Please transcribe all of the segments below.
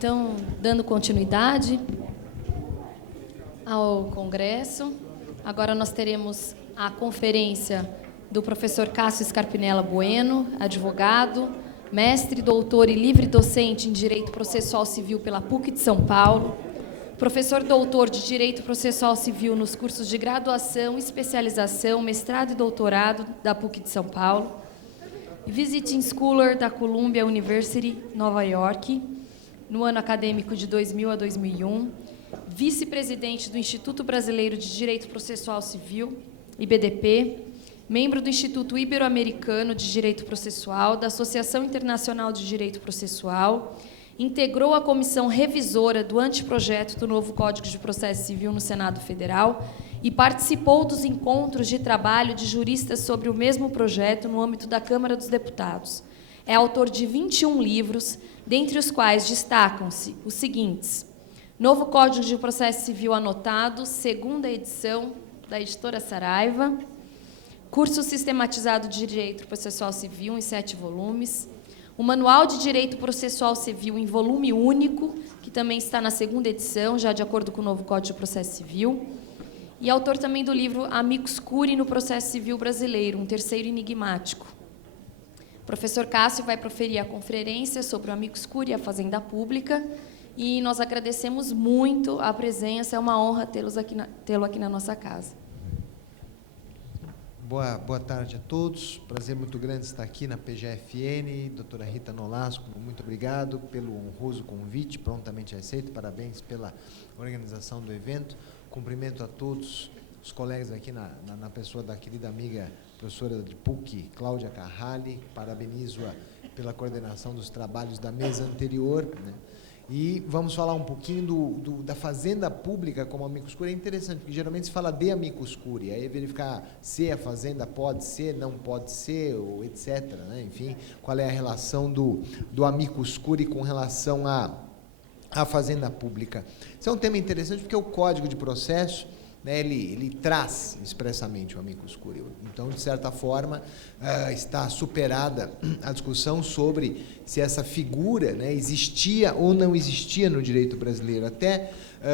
Então, dando continuidade ao Congresso, agora nós teremos a conferência do professor Cássio Scarpinella Bueno, advogado, mestre, doutor e livre docente em Direito Processual Civil pela PUC de São Paulo, professor doutor de Direito Processual Civil nos cursos de graduação, especialização, mestrado e doutorado da PUC de São Paulo, Visiting Scholar da Columbia University, Nova York, no ano acadêmico de 2000 a 2001, vice-presidente do Instituto Brasileiro de Direito Processual Civil, IBDP, membro do Instituto Ibero-Americano de Direito Processual, da Associação Internacional de Direito Processual, integrou a comissão revisora do anteprojeto do novo Código de Processo Civil no Senado Federal e participou dos encontros de trabalho de juristas sobre o mesmo projeto no âmbito da Câmara dos Deputados. É autor de 21 livros, dentre os quais destacam-se os seguintes: Novo Código de Processo Civil Anotado, segunda edição, da editora Saraiva, Curso Sistematizado de Direito Processual Civil, em 7 volumes, o Manual de Direito Processual Civil, em volume único, que também está na segunda edição, já de acordo com o novo Código de Processo Civil, e autor também do livro Amicus Curiae no Processo Civil Brasileiro, um terceiro enigmático. O professor Cássio vai proferir a conferência sobre o Amicus Curiae e a Fazenda Pública, e nós agradecemos muito a presença, é uma honra tê-lo aqui na nossa casa. Boa tarde a todos, prazer muito grande estar aqui na PGFN, doutora Rita Nolasco, muito obrigado pelo honroso convite, prontamente aceito, parabéns pela organização do evento, cumprimento a todos os colegas aqui na pessoa da querida amiga professora de PUC, Cláudia Carrali, parabenizo-a pela coordenação dos trabalhos da mesa anterior, né? E vamos falar um pouquinho da Fazenda Pública como Amicus Curiae. É interessante, porque geralmente se fala de Amicus Curiae, aí verificar se a Fazenda pode ser, não pode ser, ou etc., né? Enfim, qual é a relação do Amicus Curiae com relação à Fazenda Pública. Isso é um tema interessante, porque o Código de Processo, né, ele traz expressamente o Amicus Curiae. Então, de certa forma, está superada a discussão sobre se essa figura, né, existia ou não existia no direito brasileiro. Até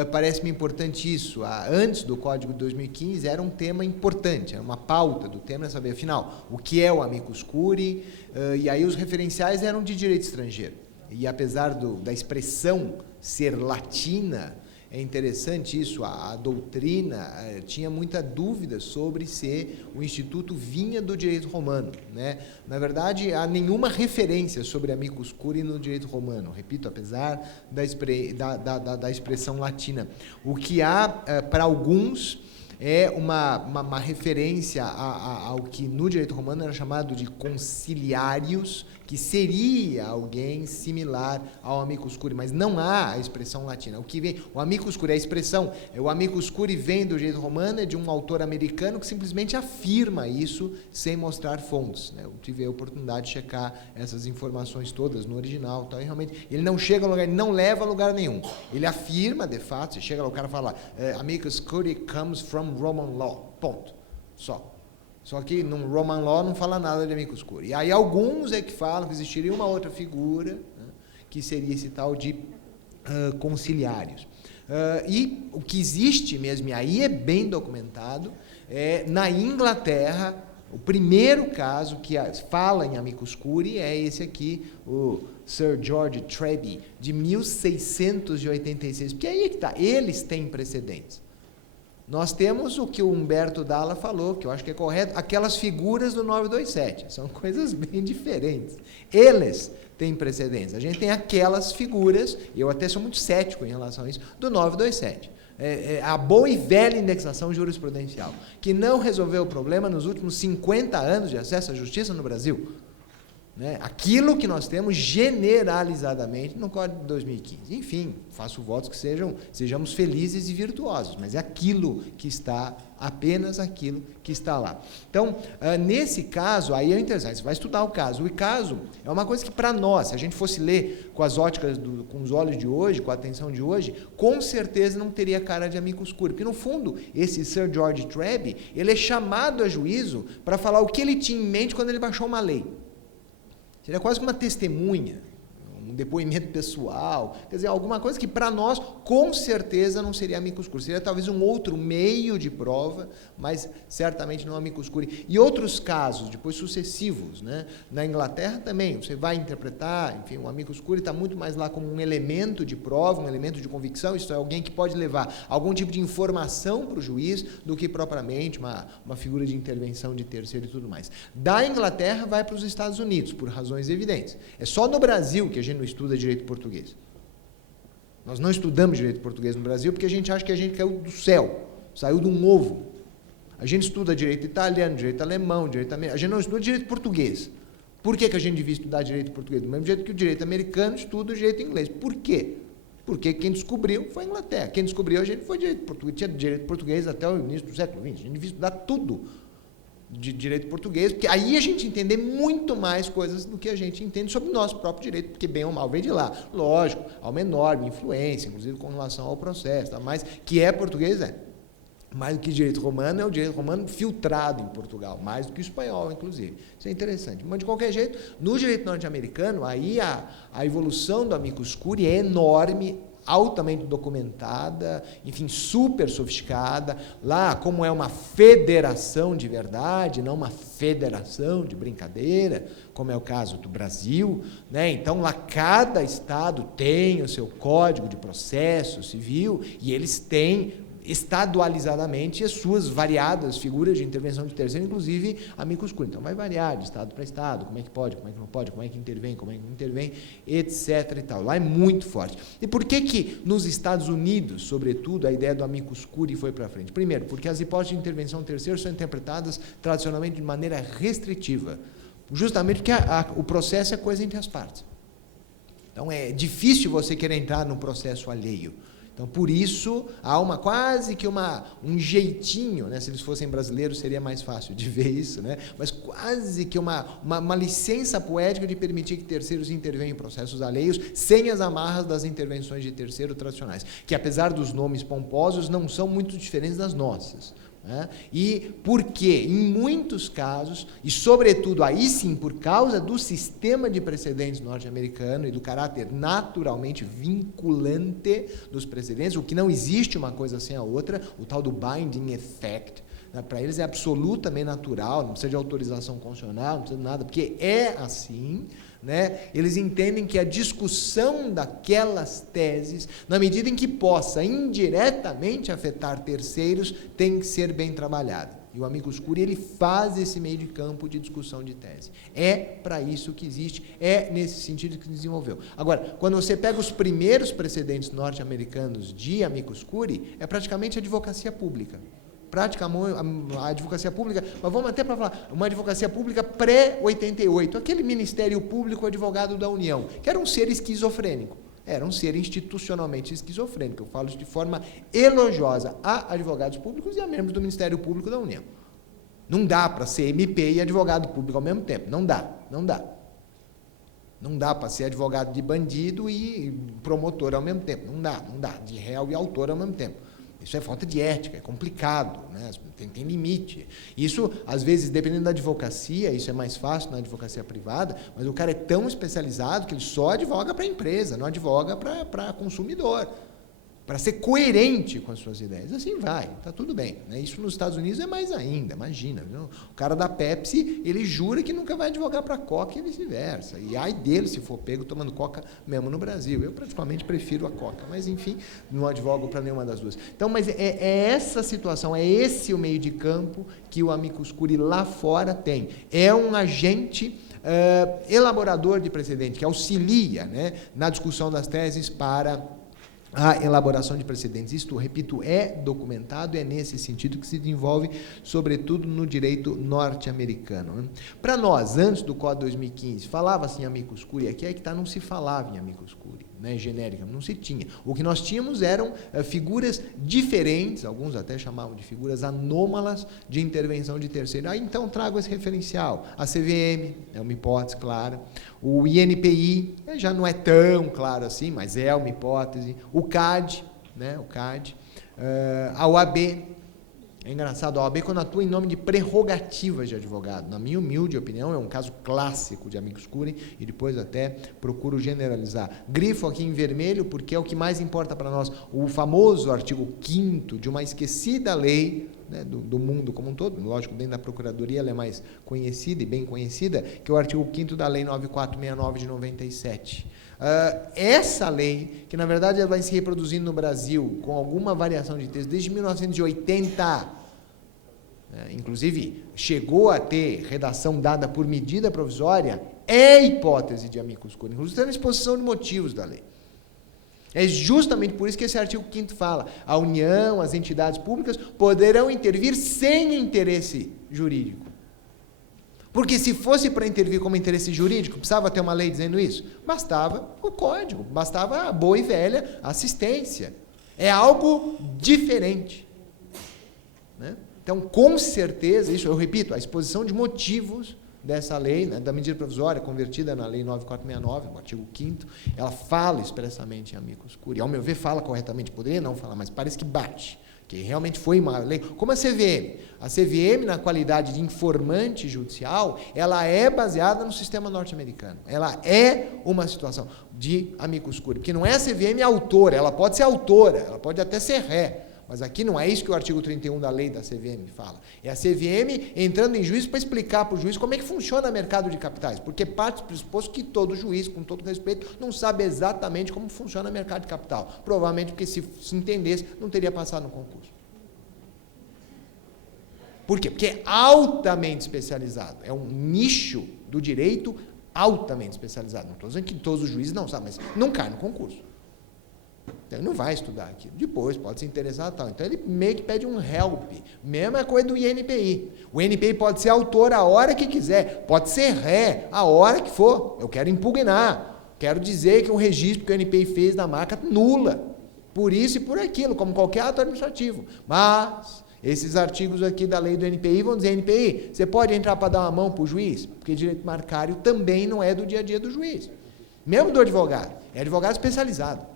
parece-me importante isso. Antes do Código de 2015, era um tema importante, era uma pauta do tema, saber, afinal, o que é o Amicus Curiae, e aí os referenciais eram de direito estrangeiro. E apesar da expressão ser latina, é interessante isso, a doutrina tinha muita dúvida sobre se o Instituto vinha do direito romano, né? Na verdade, há nenhuma referência sobre Amicus Curiae no direito romano, repito, apesar da expressão latina. O que há, para alguns, é uma referência ao que no direito romano era chamado de conciliários, que seria alguém similar ao Amicus Curiae, mas não há a expressão latina. O que vem, o Amicus Curiae, a expressão, o Amicus Curiae vem do direito romano, é de um autor americano que simplesmente afirma isso sem mostrar fontes, né? Eu tive a oportunidade de checar essas informações todas no original, tal, e realmente ele não chega a lugar, ele não leva a lugar nenhum. Ele afirma, de fato, você chega lá, o cara fala, Amicus Curiae comes from Roman law, ponto, só. Só que no Roman Law não fala nada de Amicus Curiae. E aí alguns é que falam que existiria uma outra figura, né, que seria esse tal de conciliários. E o que existe mesmo, e aí é bem documentado, na Inglaterra, o primeiro caso que fala em Amicus Curiae é esse aqui, o Sir George Treby, de 1686. Porque aí é que está, eles têm precedentes. Nós temos o que o Humberto Dalla falou, que eu acho que é correto, aquelas figuras do 927, são coisas bem diferentes. Eles têm precedentes. A gente tem aquelas figuras, eu até sou muito cético em relação a isso, do 927. A boa e velha indexação jurisprudencial, que não resolveu o problema nos últimos 50 anos de acesso à justiça no Brasil. Né? Aquilo que nós temos generalizadamente no Código de 2015. Enfim, faço votos que sejamos felizes e virtuosos, mas é aquilo que está, apenas aquilo que está lá. Então, nesse caso, aí é interessante, você vai estudar o caso. O caso é uma coisa que, para nós, se a gente fosse ler com as óticas, com os olhos de hoje, com a atenção de hoje, com certeza não teria cara de Amicus Curiae, porque, no fundo, esse Sir George Treby, ele é chamado a juízo para falar o que ele tinha em mente quando ele baixou uma lei. Seria quase como uma testemunha, depoimento pessoal, quer dizer, alguma coisa que para nós, com certeza, não seria amicus curiae, seria talvez um outro meio de prova, mas certamente não amicus curiae. E outros casos, depois sucessivos, né? Na Inglaterra também, você vai interpretar, enfim, o amicus curiae está muito mais lá como um elemento de prova, um elemento de convicção, isto é, alguém que pode levar algum tipo de informação para o juiz, do que propriamente uma figura de intervenção de terceiro e tudo mais. Da Inglaterra vai para os Estados Unidos, por razões evidentes. É só no Brasil que a gente não estuda direito português. Nós não estudamos direito português no Brasil porque a gente acha que a gente caiu do céu, saiu de um ovo. A gente estuda direito italiano, direito alemão, direito americano. A gente não estuda direito português. Por que a gente devia estudar direito português? Do mesmo jeito que o direito americano estuda o direito inglês. Por quê? Porque quem descobriu foi a Inglaterra. Quem descobriu a gente foi direito português. Tinha direito português até o início do século XX. A gente devia estudar tudo de direito português, porque aí a gente entender muito mais coisas do que a gente entende sobre o nosso próprio direito, porque bem ou mal vem de lá. Lógico, há uma enorme influência, inclusive com relação ao processo, tá? Mas que é português, é. Mais do que direito romano, é o direito romano filtrado em Portugal, mais do que o espanhol, inclusive. Isso é interessante. Mas, de qualquer jeito, no direito norte-americano, aí a evolução do amicus curiae é enorme, altamente documentada, enfim, super sofisticada. Lá, como é uma federação de verdade, não uma federação de brincadeira, como é o caso do Brasil, né? Então, lá cada estado tem o seu código de processo civil e eles têm estadualizadamente as suas variadas figuras de intervenção de terceiro, inclusive amicus curiae. Então, vai variar de estado para estado, como é que pode, como é que não pode, como é que intervém, como é que não intervém, etc. e tal. Lá é muito forte. E por que nos Estados Unidos, sobretudo, a ideia do amicus curiae foi para frente? Primeiro, porque as hipóteses de intervenção terceiro são interpretadas tradicionalmente de maneira restritiva, justamente porque o processo é coisa entre as partes. Então, é difícil você querer entrar no processo alheio. Então, por isso, há quase que um jeitinho, né? Se eles fossem brasileiros seria mais fácil de ver isso, né? Mas quase que uma licença poética de permitir que terceiros intervenham em processos alheios sem as amarras das intervenções de terceiro tradicionais, que apesar dos nomes pomposos, não são muito diferentes das nossas. Né? E porque, em muitos casos, e sobretudo aí sim por causa do sistema de precedentes norte-americano e do caráter naturalmente vinculante dos precedentes, o que não existe uma coisa sem a outra, o tal do binding effect, né? Para eles é absolutamente natural, não precisa de autorização constitucional, não precisa de nada, porque é assim. Né? Eles entendem que a discussão daquelas teses, na medida em que possa indiretamente afetar terceiros, tem que ser bem trabalhada. E o amicus curiae, ele faz esse meio de campo de discussão de tese. É para isso que existe, é nesse sentido que se desenvolveu. Agora, quando você pega os primeiros precedentes norte-americanos de amicus curiae, é praticamente a advocacia pública. A advocacia pública, mas vamos até para falar, uma advocacia pública pré-88, aquele Ministério Público Advogado da União, que era um ser esquizofrênico, era um ser institucionalmente esquizofrênico, eu falo isso de forma elogiosa a advogados públicos e a membros do Ministério Público da União. Não dá para ser MP e advogado público ao mesmo tempo, não dá. Não dá para ser advogado de bandido e promotor ao mesmo tempo, não dá, de réu e autor ao mesmo tempo. Isso é falta de ética, é complicado, né? Tem limite. Isso, às vezes, dependendo da advocacia, isso é mais fácil na advocacia privada, mas o cara é tão especializado que ele só advoga para a empresa, não advoga para consumidor, para ser coerente com as suas ideias. Assim vai, está tudo bem. Né? Isso nos Estados Unidos é mais ainda, imagina. Viu? O cara da Pepsi, ele jura que nunca vai advogar para a Coca e vice-versa. E ai dele se for pego tomando Coca mesmo no Brasil. Eu praticamente prefiro a Coca, mas enfim, não advogo para nenhuma das duas. Então, mas é essa situação, é esse o meio de campo que o amicus curiae lá fora tem. É um agente elaborador de precedente, que auxilia, né, na discussão das teses para a elaboração de precedentes. Isto, repito, é documentado, é nesse sentido que se desenvolve, sobretudo no direito norte-americano. Né? Para nós, antes do Código 2015, falava-se em amicus curiae, aqui é que não se falava em amicus curiae, né, genérica, não se tinha. O que nós tínhamos eram figuras diferentes, alguns até chamavam de figuras anômalas de intervenção de terceiro. Aí, então, trago esse referencial. A CVM é uma hipótese clara. O INPI já não é tão claro assim, mas é uma hipótese. O CAD, né, a OAB É engraçado, a OAB, quando atua em nome de prerrogativas de advogado, na minha humilde opinião, é um caso clássico de amicus curiae, e depois até procuro generalizar. Grifo aqui em vermelho, porque é o que mais importa para nós. O famoso artigo 5º de uma esquecida lei, né, do mundo como um todo, lógico, dentro da Procuradoria ela é mais conhecida e bem conhecida, que é o artigo 5º da Lei 9469 de 97. Essa lei, que na verdade ela vai se reproduzindo no Brasil com alguma variação de texto desde 1980, inclusive chegou a ter redação dada por medida provisória, é hipótese de amicus curiae, inclusive está na exposição de motivos da lei. É justamente por isso que esse artigo 5º fala: a União, as entidades públicas poderão intervir sem interesse jurídico. Porque se fosse para intervir como interesse jurídico, precisava ter uma lei dizendo isso? Bastava o código, bastava a boa e velha assistência. É algo diferente, né? Então, com certeza, isso eu repito, a exposição de motivos dessa lei, né, da medida provisória convertida na Lei 9469, no artigo 5º, ela fala expressamente em amicus curiae. Ao meu ver, fala corretamente, poderia não falar, mas parece que bate, que realmente foi uma lei, como a CVM. A CVM, na qualidade de informante judicial, ela é baseada no sistema norte-americano. Ela é uma situação de amicus curiae, porque não é a CVM autora, ela pode ser autora, ela pode até ser ré, mas aqui não é isso que o artigo 31 da lei da CVM fala. É a CVM entrando em juízo para explicar para o juiz como é que funciona o mercado de capitais, porque parte do pressuposto que todo juiz, com todo respeito, não sabe exatamente como funciona o mercado de capital. Provavelmente porque se entendesse, não teria passado no concurso. Por quê? Porque é altamente especializado. É um nicho do direito altamente especializado. Não estou dizendo que todos os juízes não sabem, mas não cai no concurso. Então, ele não vai estudar aquilo. Depois, pode se interessar tal. Então, ele meio que pede um help. Mesma coisa do INPI. O INPI pode ser autor a hora que quiser. Pode ser ré a hora que for. Eu quero impugnar. Quero dizer que o registro que o INPI fez da marca nula. Por isso e por aquilo, como qualquer ato administrativo. Mas esses artigos aqui da lei do INPI vão dizer: INPI, você pode entrar para dar uma mão para o juiz? Porque direito marcário também não é do dia a dia do juiz. Mesmo do advogado. É advogado especializado.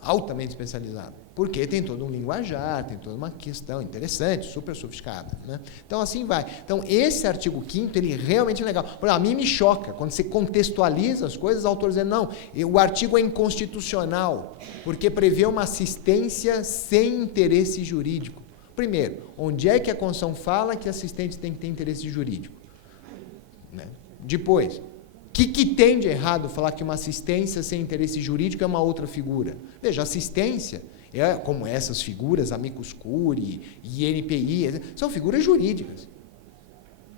Altamente especializado, porque tem todo um linguajar, tem toda uma questão interessante, super sofisticada, né? Então, assim vai. Então, esse artigo 5º, ele realmente é legal. Por exemplo, a mim me choca, quando você contextualiza as coisas, o autor dizendo, não, o artigo é inconstitucional, porque prevê uma assistência sem interesse jurídico. Primeiro, onde é que a Constituição fala que assistente tem que ter interesse jurídico? Né? Depois, o que tem de errado falar que uma assistência sem interesse jurídico é uma outra figura? Veja, assistência, como essas figuras, amicus curiae, INPI, são figuras jurídicas.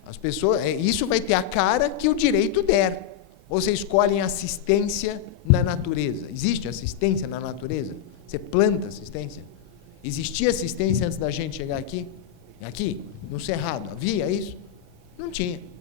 As pessoas, isso vai ter a cara que o direito der. Ou você escolhe assistência na natureza. Existe assistência na natureza? Você planta assistência? Existia assistência antes da gente chegar aqui? Aqui, no Cerrado, havia isso? Não tinha.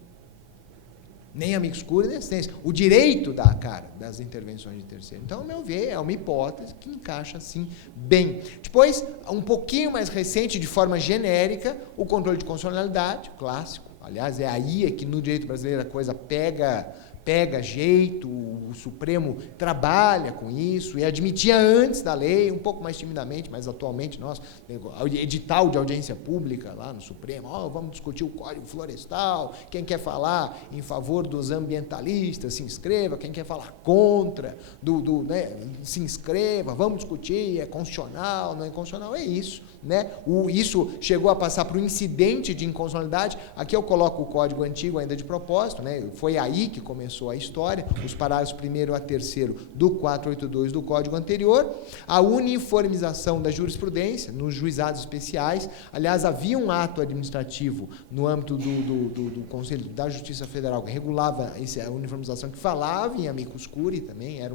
Nem amicus curiae, nem assistência. O direito dá a cara das intervenções de terceiro. Então, ao meu ver, é uma hipótese que encaixa, assim, bem. Depois, um pouquinho mais recente, de forma genérica, o controle de constitucionalidade, clássico. Aliás, é aí que no direito brasileiro a coisa pega jeito, o Supremo trabalha com isso, e admitia antes da lei, um pouco mais timidamente, mas atualmente, edital de audiência pública lá no Supremo, vamos discutir o Código Florestal, quem quer falar em favor dos ambientalistas, se inscreva, quem quer falar contra, se inscreva, vamos discutir, é constitucional, não é constitucional, é isso. Né? Isso chegou a passar para o incidente de inconstitucionalidade. Aqui eu coloco o código antigo ainda de propósito, né? Foi aí que começou a história, os parágrafos 1º a 3º do 482 do código anterior, a uniformização da jurisprudência nos juizados especiais. Aliás, havia um ato administrativo no âmbito do Conselho da Justiça Federal que regulava a uniformização, que falava em amicus curiae também, era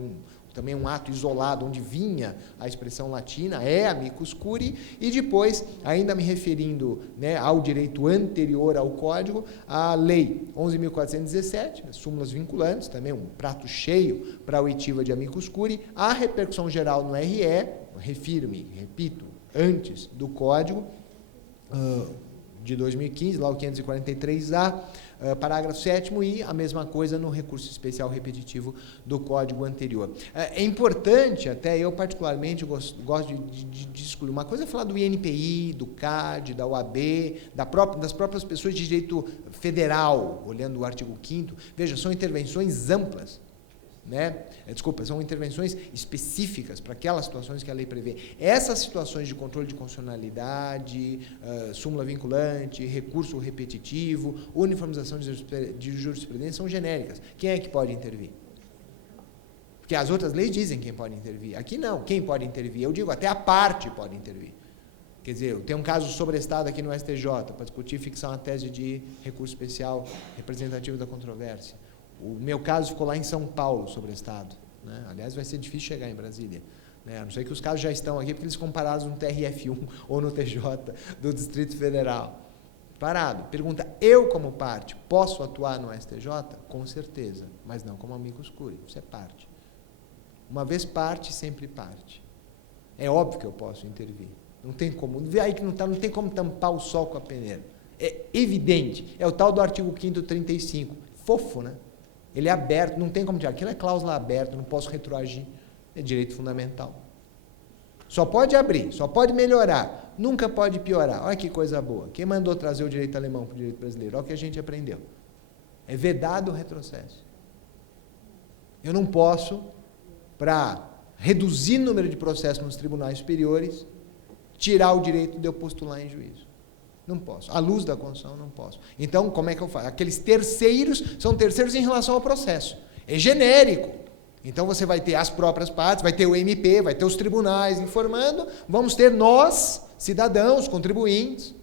também um ato isolado, onde vinha a expressão latina, é amicus curiae, e depois, ainda me referindo, né, ao direito anterior ao Código, a Lei 11.417, súmulas vinculantes, também um prato cheio para a oitiva de amicus curiae, a repercussão geral no RE, repito, antes do Código, de 2015, lá o 543A, parágrafo 7º, e a mesma coisa no recurso especial repetitivo do Código anterior. É importante, até eu particularmente gosto de escuro. Uma coisa é falar do INPI, do CAD, da OAB, das próprias pessoas de direito federal, olhando o artigo 5º. Veja, são intervenções amplas, né? São intervenções específicas para aquelas situações que a lei prevê. Essas situações de controle de constitucionalidade, súmula vinculante, recurso repetitivo, uniformização de jurisprudência são genéricas. Quem é que pode intervir? Porque as outras leis dizem quem pode intervir. Aqui não, quem pode intervir? Eu digo, até a parte pode intervir. Quer dizer, eu tenho um caso sobrestado aqui no STJ para discutir e fixar uma tese de recurso especial representativo da controvérsia. O meu caso ficou lá em São Paulo, sobrestado, né? Aliás, vai ser difícil chegar em Brasília, né? A não ser que os casos já estão aqui, porque eles comparados no TRF1 ou no TJ do Distrito Federal. Parado. Pergunta, eu como parte, posso atuar no STJ? Com certeza, mas não como amicus curiae, isso é parte. Uma vez parte, sempre parte. É óbvio que eu posso intervir. Não tem como. Vê aí que não tem como tampar o sol com a peneira. É evidente. É o tal do artigo 5º 35. Fofo, né? Ele é aberto, não tem como dizer. Aquilo é cláusula aberta, não posso retroagir. É direito fundamental. Só pode abrir, só pode melhorar. Nunca pode piorar. Olha que coisa boa. Quem mandou trazer o direito alemão para o direito brasileiro? Olha o que a gente aprendeu. É vedado o retrocesso. Eu não posso, para reduzir o número de processos nos tribunais superiores, tirar o direito de eu postular em juízo. Não posso. À luz da Constituição, não posso. Então, como é que eu faço? Aqueles terceiros são terceiros em relação ao processo. É genérico. Então, você vai ter as próprias partes, vai ter o MP, vai ter os tribunais informando, vamos ter nós, cidadãos, contribuintes,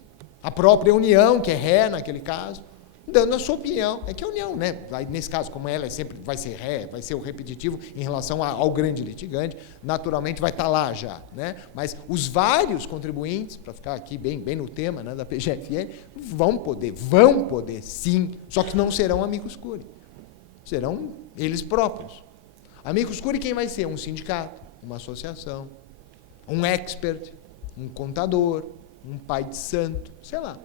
a própria União, que é ré naquele caso, dando a sua opinião. É que a União, né, nesse caso, como ela sempre vai ser ré, vai ser o repetitivo em relação ao grande litigante, naturalmente vai estar lá já, né? Mas os vários contribuintes, para ficar aqui bem no tema, né, da PGFN, vão poder sim, só que não serão amicus curiae. Serão eles próprios. Amicus curiae quem vai ser? Um sindicato, uma associação, um expert, um contador, um pai de santo, sei lá.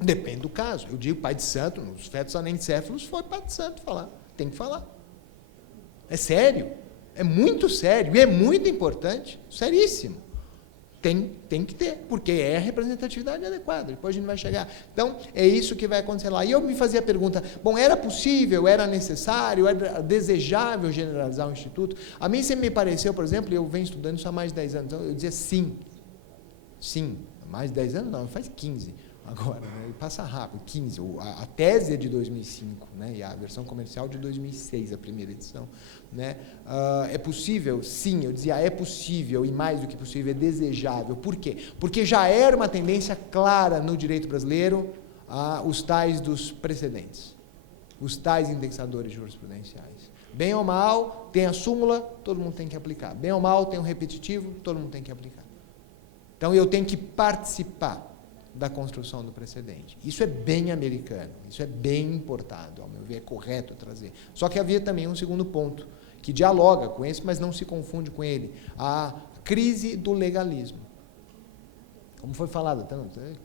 Depende do caso. Eu digo pai de santo, nos fetos anencéfalos foi pai de santo falar. Tem que falar. É sério. É muito sério. E é muito importante. Seríssimo. Tem que ter, porque é a representatividade adequada. Depois a gente vai chegar. Então, é isso que vai acontecer lá. E eu me fazia a pergunta, bom, era possível, era necessário, era desejável generalizar o Instituto? A mim sempre me pareceu, por exemplo, eu venho estudando isso há mais de 10 anos, então eu dizia sim. Sim. Mais de 10 anos? Não, faz 15. Agora, né, ele passa rápido, 15, a tese é de 2005, né, e a versão comercial de 2006, a primeira edição. Né. É possível? Sim, eu dizia, é possível, e mais do que possível, é desejável. Por quê? Porque já era uma tendência clara no direito brasileiro os tais dos precedentes, os tais indexadores jurisprudenciais. Bem ou mal, tem a súmula, todo mundo tem que aplicar. Bem ou mal, tem o repetitivo, todo mundo tem que aplicar. Então, eu tenho que participar da construção do precedente. Isso é bem americano, isso é bem importado, ao meu ver, é correto trazer. Só que havia também um segundo ponto, que dialoga com esse, mas não se confunde com ele, a crise do legalismo. Como foi falado,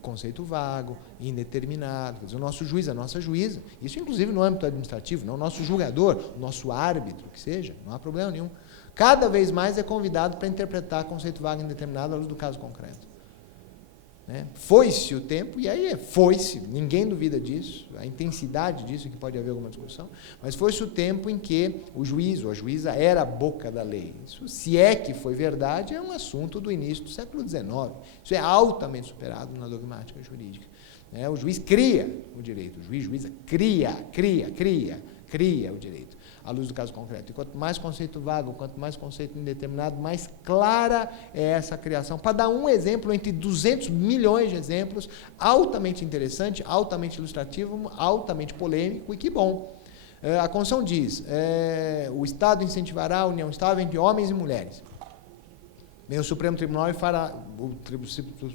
conceito vago, indeterminado, quer dizer, o nosso juiz, a nossa juíza, isso inclusive no âmbito administrativo, não o nosso julgador, o nosso árbitro, que seja, não há problema nenhum. Cada vez mais é convidado para interpretar conceito vago e indeterminado à luz do caso concreto. Né? Foi-se o tempo, e aí foi-se, ninguém duvida disso, a intensidade disso, que pode haver alguma discussão, mas foi-se o tempo em que o juiz ou a juíza era a boca da lei. Isso, se é que foi verdade, é um assunto do início do século XIX. Isso é altamente superado na dogmática jurídica. Né? O juiz cria o direito, o juíza cria o direito, à luz do caso concreto. E quanto mais conceito vago, quanto mais conceito indeterminado, mais clara é essa criação. Para dar um exemplo entre 200 milhões de exemplos, altamente interessante, altamente ilustrativo, altamente polêmico, e que bom. A Constituição diz, o Estado incentivará a união estável entre homens e mulheres. Vem o Supremo Tribunal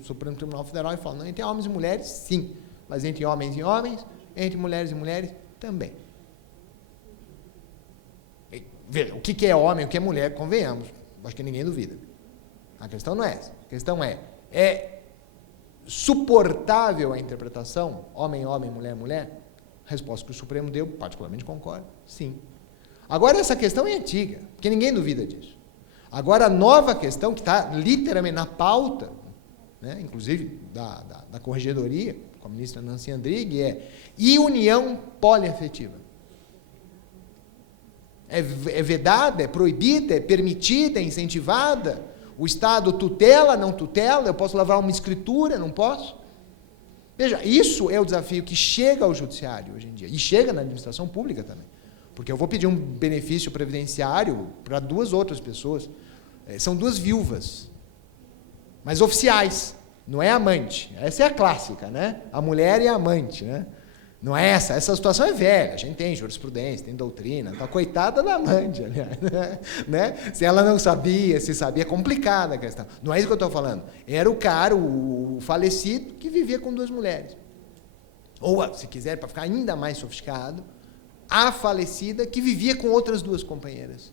Supremo Tribunal Federal e fala, não, entre homens e mulheres, sim, mas entre homens e homens, entre mulheres e mulheres, também. Veja, o que é homem, o que é mulher, convenhamos, acho que ninguém duvida. A questão não é essa. A questão é suportável a interpretação, homem, mulher, mulher? A resposta que o Supremo deu, particularmente concordo, sim. Agora, essa questão é antiga, porque ninguém duvida disso. Agora, a nova questão, que está literalmente na pauta, né, inclusive da Corregedoria, com a ministra Nancy Andrighi, e união poliafetiva? É vedada, é proibida, é permitida, é incentivada? O Estado tutela, não tutela? Eu posso lavrar uma escritura, não posso? Veja, isso é o desafio que chega ao judiciário hoje em dia, e chega na administração pública também. Porque eu vou pedir um benefício previdenciário para 2 outras pessoas. São 2 viúvas, mas oficiais, não é amante. Essa é a clássica, né? A mulher e a amante, né? Não é essa situação é velha, a gente tem jurisprudência, tem doutrina, tá? Coitada da amante, aliás, né? Se ela não sabia, se sabia, é complicada a questão. Não é isso que eu estou falando. Era o cara, o falecido, que vivia com 2 mulheres. Ou, se quiser, para ficar ainda mais sofisticado, a falecida que vivia com outras 2 companheiras.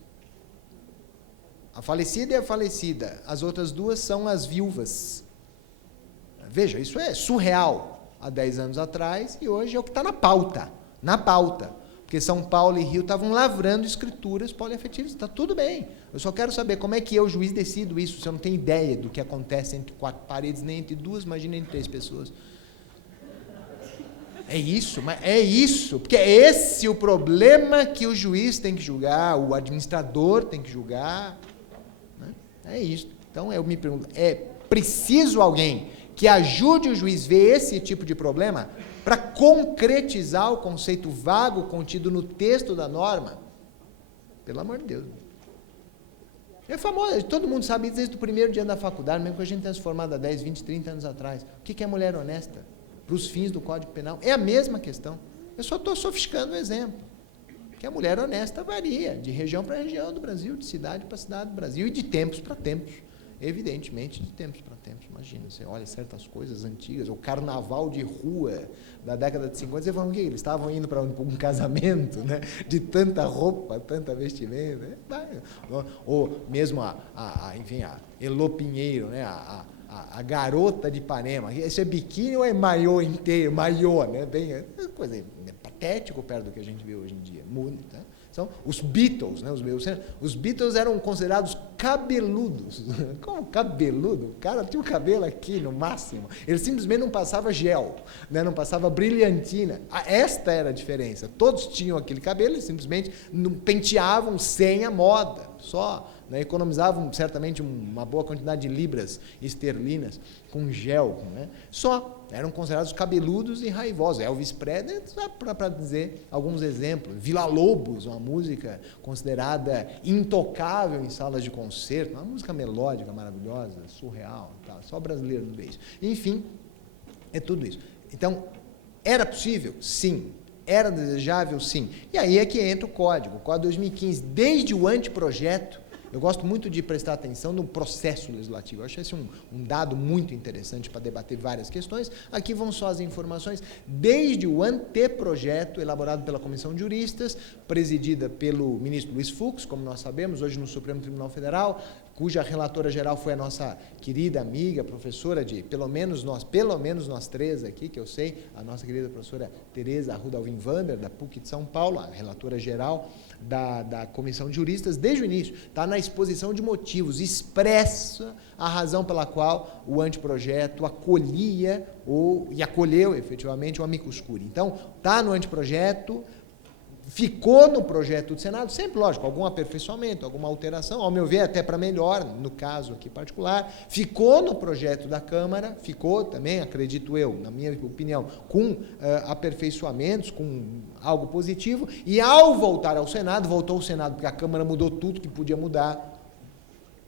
A falecida é a falecida, as outras 2 são as viúvas. Veja, isso é surreal há 10 anos atrás, e hoje é o que está na pauta, porque São Paulo e Rio estavam lavrando escrituras poliafetivas, está tudo bem. Eu só quero saber como é que eu, juiz, decido isso, se eu não tenho ideia do que acontece entre 4 paredes, nem entre 2, imagina entre 3 pessoas. É isso, porque é esse o problema que o juiz tem que julgar, o administrador tem que julgar, né? É isso. Então, eu me pergunto, é preciso alguém que ajude o juiz a ver esse tipo de problema para concretizar o conceito vago contido no texto da norma? Pelo amor de Deus. É famoso, todo mundo sabe isso desde o primeiro dia da faculdade, mesmo que a gente tenha se formado há 10, 20, 30 anos atrás. O que é mulher honesta? Para os fins do Código Penal. É a mesma questão. Eu só estou sofisticando o exemplo. Porque a mulher honesta varia de região para região do Brasil, de cidade para cidade do Brasil, e de tempos para tempos. Evidentemente, de tempos para tempos. Imagina, você olha certas coisas antigas, o carnaval de rua da década de 50, você fala, o quê? Eles estavam indo para um casamento, né? De tanta roupa, tanta vestimenta. Ou mesmo enfim, a Elô Pinheiro, né? A garota de Ipanema. Isso é biquíni ou é maiô inteiro? Maiô, né? Bem, coisa patético perto do que a gente vê hoje em dia. Muito, tá? São os Beatles, né? Os Beatles eram considerados cabeludos. Como cabeludo? O cara tinha o cabelo aqui no máximo. Ele simplesmente não passava gel, né? Não passava brilhantina. Esta era a diferença. Todos tinham aquele cabelo e simplesmente não penteavam sem a moda, só. Né? Economizavam certamente uma boa quantidade de libras esterlinas com gel, né? Só. Eram considerados cabeludos e raivosos. Elvis Presley, para dizer alguns exemplos. Vila Lobos, uma música considerada intocável em salas de concerto, uma música melódica maravilhosa, surreal, tá? Só o brasileiro não vê isso. Enfim, é tudo isso. Então, era possível? Sim. Era desejável? Sim. E aí é que entra o Código 2015, desde o anteprojeto. Eu gosto muito de prestar atenção no processo legislativo. Eu acho esse um dado muito interessante para debater várias questões. Aqui vão só as informações. Desde o anteprojeto, elaborado pela Comissão de Juristas, presidida pelo ministro Luiz Fux, como nós sabemos, hoje no Supremo Tribunal Federal, cuja relatora geral foi a nossa querida amiga, professora de, pelo menos nós 3 aqui, que eu sei, a nossa querida professora Tereza Arruda Alvim-Vander, da PUC de São Paulo, a relatora geral da Comissão de Juristas, desde o início, está na exposição de motivos, expressa a razão pela qual o anteprojeto acolhia e acolheu efetivamente o amicus curiae. Então, está no anteprojeto, ficou no projeto do Senado, sempre, lógico, algum aperfeiçoamento, alguma alteração, ao meu ver, até para melhor, no caso aqui particular, ficou no projeto da Câmara, ficou também, acredito eu, na minha opinião, com aperfeiçoamentos, com algo positivo, e ao voltar ao Senado, voltou ao Senado, porque a Câmara mudou tudo que podia mudar,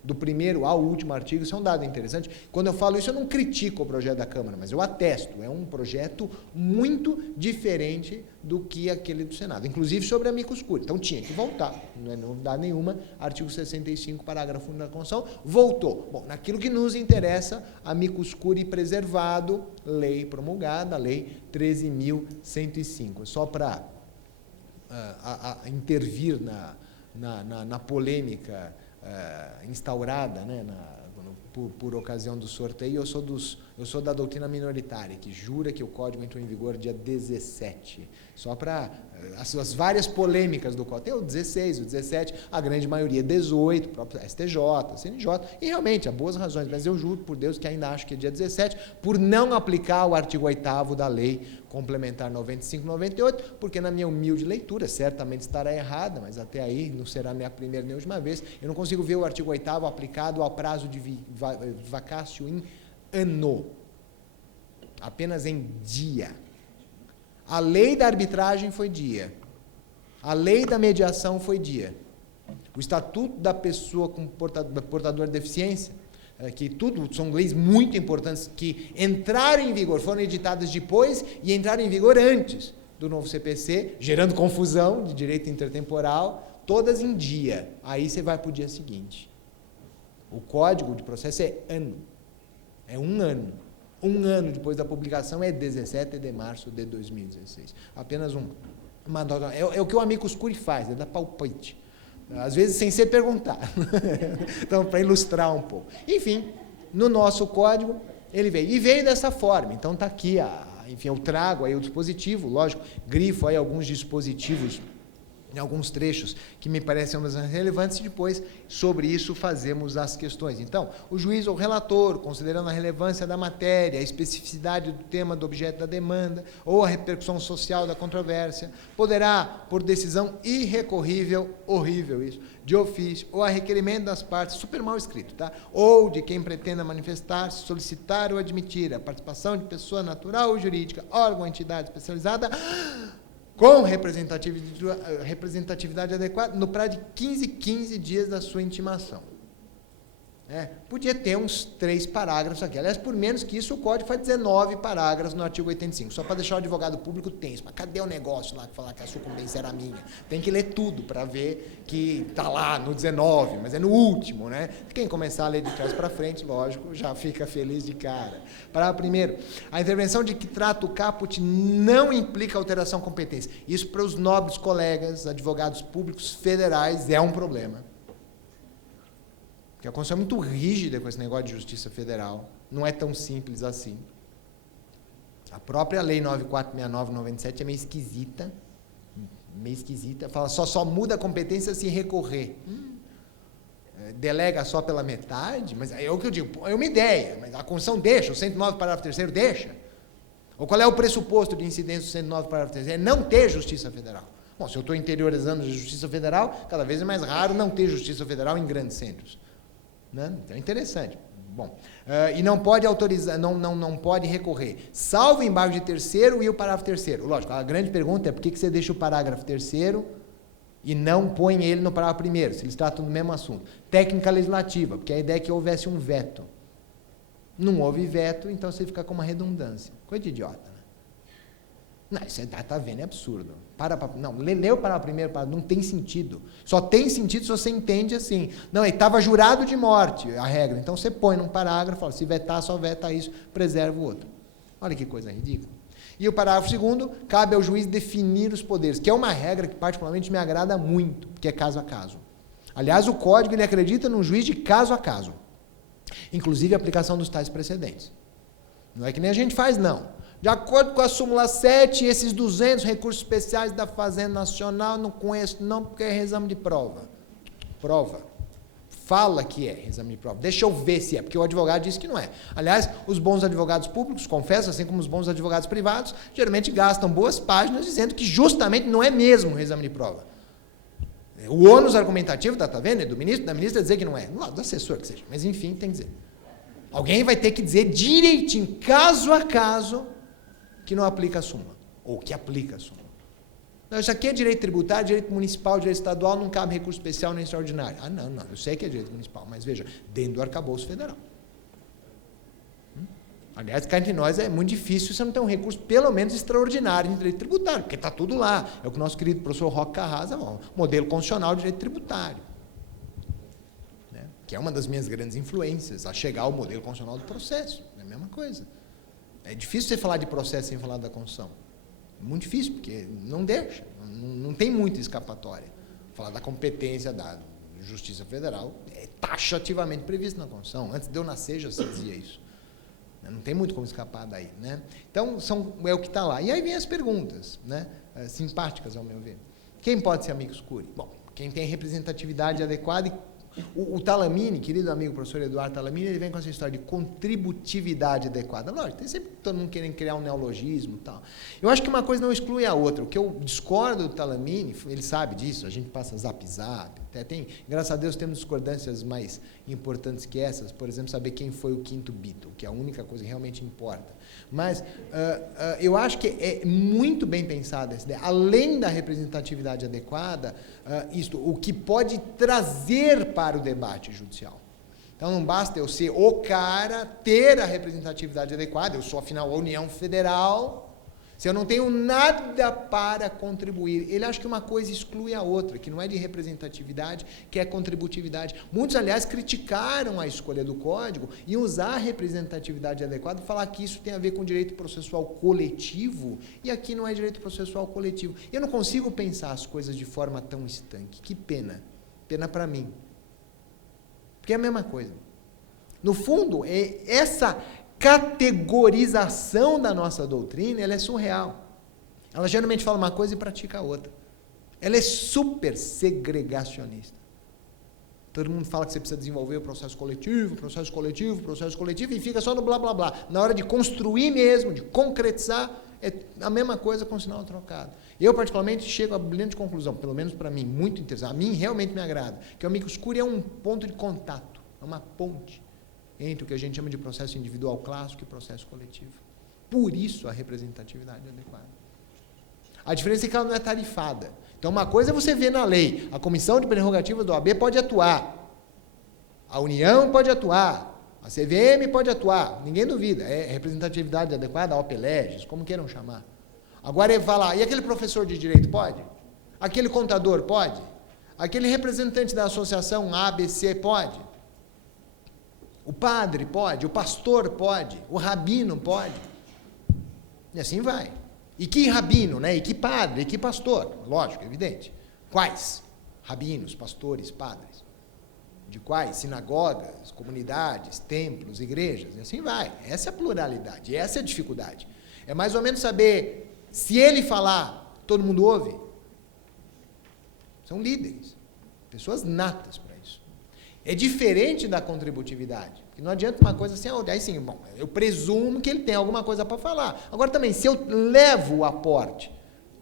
do primeiro ao último artigo. Isso é um dado interessante. Quando eu falo isso, eu não critico o projeto da Câmara, mas eu atesto, é um projeto muito diferente do que aquele do Senado, inclusive sobre amicus curiae. Então tinha que voltar, não é novidade nenhuma, artigo 65, parágrafo 1 da Constituição, voltou. Bom, naquilo que nos interessa, amicus curiae preservado, lei promulgada, lei 13.105. Só para intervir na polêmica instaurada, né, por ocasião do sorteio. Eu sou da doutrina minoritária, que jura que o código entrou em vigor dia 17. Só para as várias polêmicas do código. Tem o 16, o 17, a grande maioria 18, o próprio STJ, CNJ, e realmente há boas razões, mas eu juro por Deus que ainda acho que é dia 17, por não aplicar o artigo 8º da lei complementar 95/98, porque na minha humilde leitura, certamente estará errada, mas até aí não será nem a primeira nem a última vez, eu não consigo ver o artigo 8º aplicado ao prazo de vacácio em ano, apenas em dia. A lei da arbitragem foi dia. A lei da mediação foi dia. O estatuto da pessoa com portador de deficiência, que tudo são leis muito importantes, que entraram em vigor, foram editadas depois e entraram em vigor antes do novo CPC, gerando confusão de direito intertemporal, todas em dia. Aí você vai para o dia seguinte. O Código de Processo é ano. É um ano. Um ano depois da publicação é 17 de março de 2016. Apenas uma nota. É o que o amicus curiae faz, é dar palpite. Às vezes sem ser perguntar. Então, para ilustrar um pouco. Enfim, no nosso código, ele veio. E veio dessa forma. Então, está aqui, enfim, eu trago aí o dispositivo, lógico, grifo aí alguns dispositivos em alguns trechos que me parecem mais relevantes, e depois, sobre isso, fazemos as questões. Então, o juiz ou relator, considerando a relevância da matéria, a especificidade do tema do objeto da demanda, ou a repercussão social da controvérsia, poderá, por decisão irrecorrível, horrível isso, de ofício, ou a requerimento das partes, super mal escrito, tá? Ou de quem pretenda manifestar-se, solicitar ou admitir a participação de pessoa natural ou jurídica, órgão ou entidade especializada, com representatividade adequada, no prazo de 15 dias da sua intimação. Podia ter uns 3 parágrafos aqui. Aliás, por menos que isso, o Código faz 19 parágrafos no artigo 85, só para deixar o advogado público tenso. Mas cadê o negócio lá que falar que a sucumbência era minha? Tem que ler tudo para ver que está lá no 19, mas é no último, né? Quem começar a ler de trás para frente, lógico, já fica feliz de cara. Parágrafo primeiro, a intervenção de que trata o caput não implica alteração de competência. Isso para os nobres colegas, advogados públicos federais, é um problema. Porque a Constituição é muito rígida com esse negócio de justiça federal. Não é tão simples assim. A própria Lei 9469/97 é meio esquisita. Fala só muda a competência se recorrer. Delega só pela metade, mas é o que eu digo, é uma ideia, mas a Constituição deixa, o 109, parágrafo 3º deixa. Ou qual é o pressuposto de incidência do 109, parágrafo 3º? É não ter justiça federal. Bom, se eu estou interiorizando a justiça federal, cada vez é mais raro não ter justiça federal em grandes centros. Né? Então é interessante. Bom, e não pode autorizar, não pode recorrer, salvo embargo de terceiro e o parágrafo 3º. Lógico, a grande pergunta é por que você deixa o parágrafo 3º e não põe ele no parágrafo 1º, se eles tratam do mesmo assunto. Técnica legislativa, porque a ideia é que houvesse um veto. Não houve veto, então você fica com uma redundância. Coisa de idiota. Não, isso está vendo, é absurdo. Lê o parágrafo primeiro, não tem sentido. Só tem sentido se você entende assim. Não, ele estava jurado de morte, a regra. Então você põe num parágrafo, fala, se vetar, só veta isso, preserva o outro. Olha que coisa ridícula. E o parágrafo 2º, cabe ao juiz definir os poderes, que é uma regra que particularmente me agrada muito, porque é caso a caso. Aliás, o Código ele acredita num juiz de caso a caso. Inclusive a aplicação dos tais precedentes. Não é que nem a gente faz, não. De acordo com a súmula 7, esses 200 recursos especiais da Fazenda Nacional, não conheço não, porque é exame de prova. Prova. Fala que é exame de prova. Deixa eu ver se é, porque o advogado disse que não é. Aliás, os bons advogados públicos, confesso, assim como os bons advogados privados, geralmente gastam boas páginas dizendo que justamente não é mesmo exame de prova. O ônus argumentativo, tá vendo? Do ministro, da ministra dizer que não é. Não, do assessor que seja. Mas enfim, tem que dizer. Alguém vai ter que dizer direitinho, caso a caso, que não aplica a súmula, ou que aplica a súmula. Não, isso aqui é direito tributário, direito municipal, direito estadual, não cabe recurso especial nem extraordinário. Ah, não, eu sei que é direito municipal, mas veja, dentro do arcabouço federal. Aliás, cá entre nós é muito difícil você não ter um recurso, pelo menos extraordinário, em direito tributário, porque está tudo lá. É o que o nosso querido professor Roque Carrasa, modelo constitucional de direito tributário. Né? Que é uma das minhas grandes influências, a chegar ao modelo constitucional do processo. É a mesma coisa. É difícil você falar de processo sem falar da Constituição. É muito difícil, porque não deixa. Não tem muita escapatória. Falar da competência, Justiça Federal é taxativamente previsto na Constituição. Antes de eu nascer já se dizia isso. Não tem muito como escapar daí, né? Então, é o que está lá. E aí vem as perguntas, né? Simpáticas, ao meu ver. Quem pode ser amicus curiae? Bom, quem tem representatividade adequada. O Talamini, querido amigo professor Eduardo Talamini, ele vem com essa história de contributividade adequada. Lógico, tem sempre todo mundo querendo criar um neologismo e tal. Eu acho que uma coisa não exclui a outra. O que eu discordo do Talamini, ele sabe disso, a gente passa zap, até tem, graças a Deus temos discordâncias mais importantes que essas, por exemplo, saber quem foi o quinto Beatle, que é a única coisa que realmente importa. Mas eu acho que é muito bem pensada essa ideia. Além da representatividade adequada, o que pode trazer para o debate judicial. Então, não basta eu ser o cara, ter a representatividade adequada, eu sou, afinal, a União Federal, se eu não tenho nada para contribuir. Ele acha que uma coisa exclui a outra, que não é de representatividade, que é contributividade. Muitos, aliás, criticaram a escolha do Código e usar a representatividade adequada, falar que isso tem a ver com direito processual coletivo, e aqui não é direito processual coletivo. Eu não consigo pensar as coisas de forma tão estanque. Que pena. Pena para mim. Porque é a mesma coisa. No fundo, essa categorização da nossa doutrina, ela é surreal. Ela geralmente fala uma coisa e pratica a outra. Ela é super segregacionista. Todo mundo fala que você precisa desenvolver o processo coletivo, e fica só no blá, blá, blá. Na hora de construir mesmo, de concretizar, é a mesma coisa com sinal trocado. Eu, particularmente, chego à brilhante conclusão, pelo menos para mim, muito interessante, a mim realmente me agrada, que o amicus curiae é um ponto de contato, é uma ponte entre o que a gente chama de processo individual clássico e processo coletivo. Por isso a representatividade adequada. A diferença é que ela não é tarifada. Então, uma coisa é você ver na lei, a comissão de prerrogativas do OAB pode atuar, a União pode atuar, a CVM pode atuar, ninguém duvida, é representatividade adequada, a OP Legis, como queiram chamar. Agora ele fala, e aquele professor de direito pode? Aquele contador pode? Aquele representante da associação ABC pode? O padre pode? O pastor pode? O rabino pode? E assim vai. E que rabino, né? E que padre? E que pastor? Lógico, evidente. Quais? Rabinos, pastores, padres. De quais? Sinagogas, comunidades, templos, igrejas. E assim vai. Essa é a pluralidade, essa é a dificuldade. É mais ou menos saber, se ele falar, todo mundo ouve? São líderes, pessoas natas para isso. É diferente da contributividade. Porque não adianta uma coisa assim, aí sim, bom, eu presumo que ele tem alguma coisa para falar. Agora também, se eu levo o aporte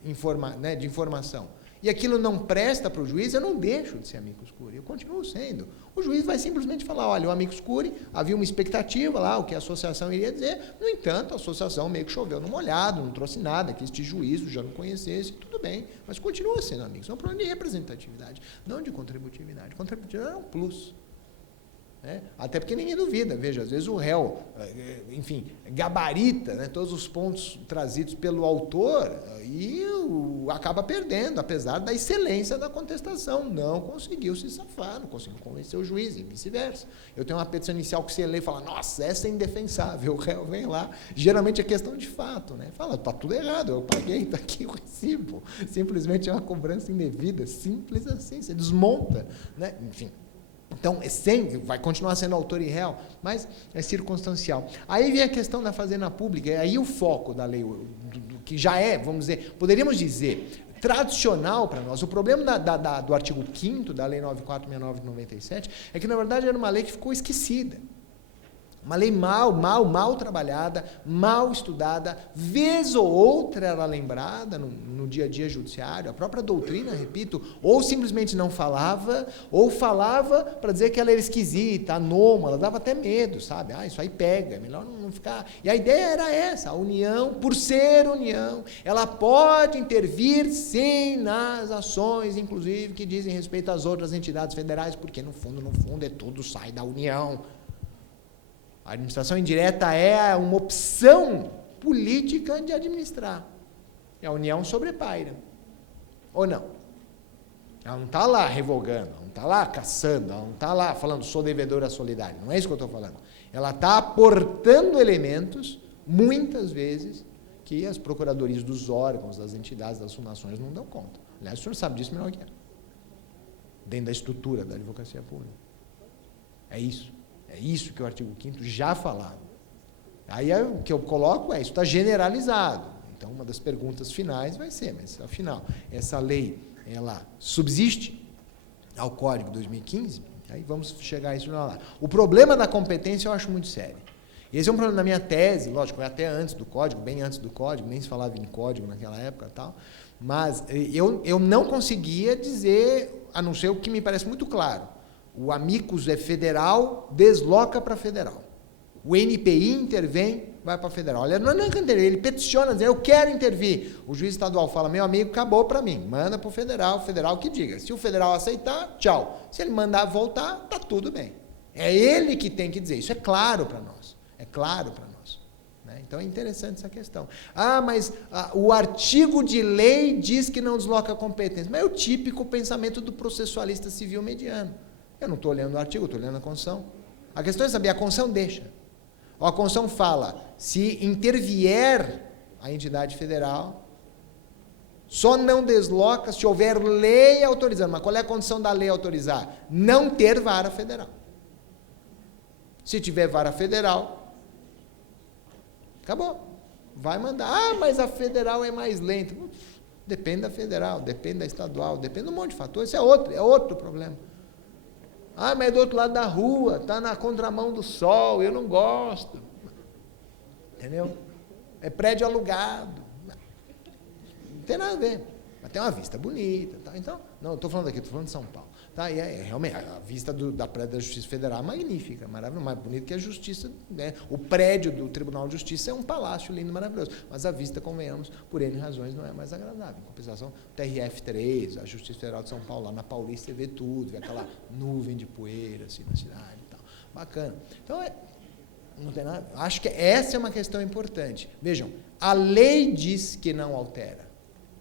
de informação e aquilo não presta para o juiz, eu não deixo de ser amicus curiae, eu continuo sendo. O juiz vai simplesmente falar, olha, o amicus curiae, havia uma expectativa lá, o que a associação iria dizer, no entanto, a associação meio que choveu no molhado, não trouxe nada, que este juízo já não conhecesse, tudo bem, mas continua sendo amicus. É um problema de representatividade, não de contributividade. Contributividade é um plus. Até porque ninguém duvida, veja, às vezes o réu, enfim, gabarita, né, todos os pontos trazidos pelo autor e acaba perdendo, apesar da excelência da contestação, não conseguiu se safar, não conseguiu convencer o juiz e vice-versa. Eu tenho uma petição inicial que você lê e fala, nossa, essa é indefensável, o réu vem lá, geralmente é questão de fato, né? Fala, está tudo errado, eu paguei, está aqui o recibo, simplesmente é uma cobrança indevida, simples assim, você desmonta, né? Enfim. Então, vai continuar sendo autor e réu, mas é circunstancial. Aí vem a questão da fazenda pública, é aí o foco da lei, que já é, vamos dizer, poderíamos dizer, tradicional para nós. O problema do artigo 5º da Lei 9469 de 97 é que, na verdade, era uma lei que ficou esquecida. Uma lei mal trabalhada, mal estudada, vez ou outra era lembrada no dia a dia judiciário, a própria doutrina, repito, ou simplesmente não falava, ou falava para dizer que ela era esquisita, anômala, dava até medo, sabe? Isso aí pega, é melhor não ficar... E a ideia era essa, a União, por ser União, ela pode intervir, sim, nas ações, inclusive, que dizem respeito às outras entidades federais, porque, no fundo, tudo sai da União. A administração indireta é uma opção política de administrar. E a União sobrepaira. Ou não? Ela não está lá revogando, ela não está lá caçando, ela não está lá falando sou devedora solidária. Não é isso que eu estou falando. Ela está aportando elementos, muitas vezes, que as procuradorias dos órgãos, das entidades, das fundações não dão conta. Aliás, o senhor sabe disso melhor que eu. dentro da estrutura da advocacia pública. É isso que o artigo 5º já falava. Aí o que eu coloco isso está generalizado. Então, uma das perguntas finais vai ser, mas, afinal, essa lei, ela subsiste ao Código 2015? Aí vamos chegar a isso lá. O problema da competência eu acho muito sério. Esse é um problema da minha tese, lógico, até antes do Código, bem antes do Código, nem se falava em Código naquela época e tal, mas eu não conseguia dizer, a não ser o que me parece muito claro, o amicus é federal, desloca para federal. O NPI intervém, vai para federal. Olha, não é que intervir, ele peticiona, dizendo, eu quero intervir. O juiz estadual fala, meu amigo, acabou para mim, manda para o federal que diga. Se o federal aceitar, tchau. Se ele mandar voltar, está tudo bem. É ele que tem que dizer, isso é claro para nós. É claro para nós. Né? Então é interessante essa questão. Mas o artigo de lei diz que não desloca a competência. Mas é o típico pensamento do processualista civil mediano. Eu não estou olhando o artigo, estou olhando a Constituição. A questão é saber, a Constituição deixa. A Constituição fala, se intervier a entidade federal, só não desloca se houver lei autorizando. Mas qual é a condição da lei autorizar? Não ter vara federal. Se tiver vara federal, acabou. Vai mandar. Mas a federal é mais lenta. Depende da federal, depende da estadual, depende de um monte de fatores. Isso é outro problema. Mas é do outro lado da rua, está na contramão do sol, eu não gosto. Entendeu? É prédio alugado. Não tem nada a ver. Mas tem uma vista bonita. Tá? Então, não, estou falando aqui, estou falando de São Paulo. Tá? E realmente, a vista da prédio da Justiça Federal é magnífica, maravilhosa, mais bonita que a Justiça. Né? O prédio do Tribunal de Justiça é um palácio lindo, maravilhoso. Mas a vista, convenhamos, por N razões, não é mais agradável. Em compensação, TRF3, a Justiça Federal de São Paulo, lá na Paulista, você vê tudo, vê aquela nuvem de poeira assim, na cidade e tal. Bacana. Então, não tem nada. Acho que essa é uma questão importante. Vejam, a lei diz que não altera.